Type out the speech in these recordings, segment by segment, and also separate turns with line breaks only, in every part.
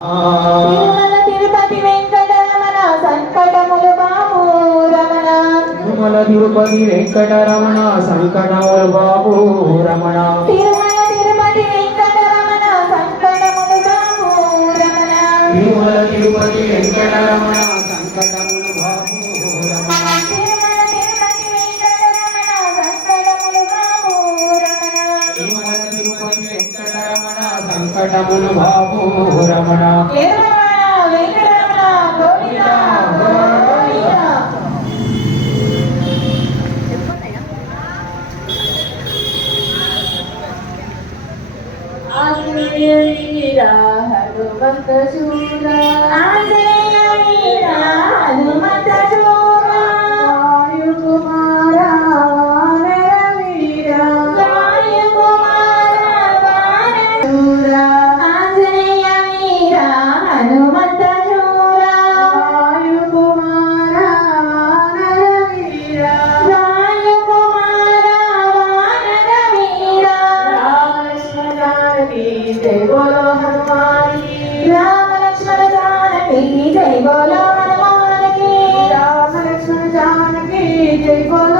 Tirumala Tirupati Venkataramana సంకటములు Babu Ramana.
Tirumala Tirupati Venkataramana సంకటములు Babu Ramana.
Tirumala Tirupati Venkataramana సంకటములు Babu Ramana.
Tirumala Tirupati Venkataramana సంకటములు
సంకటములు Babu Ramana
Venkataramana
Govinda Govinda. Anjaneya DJ Follow.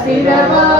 Sri Rama.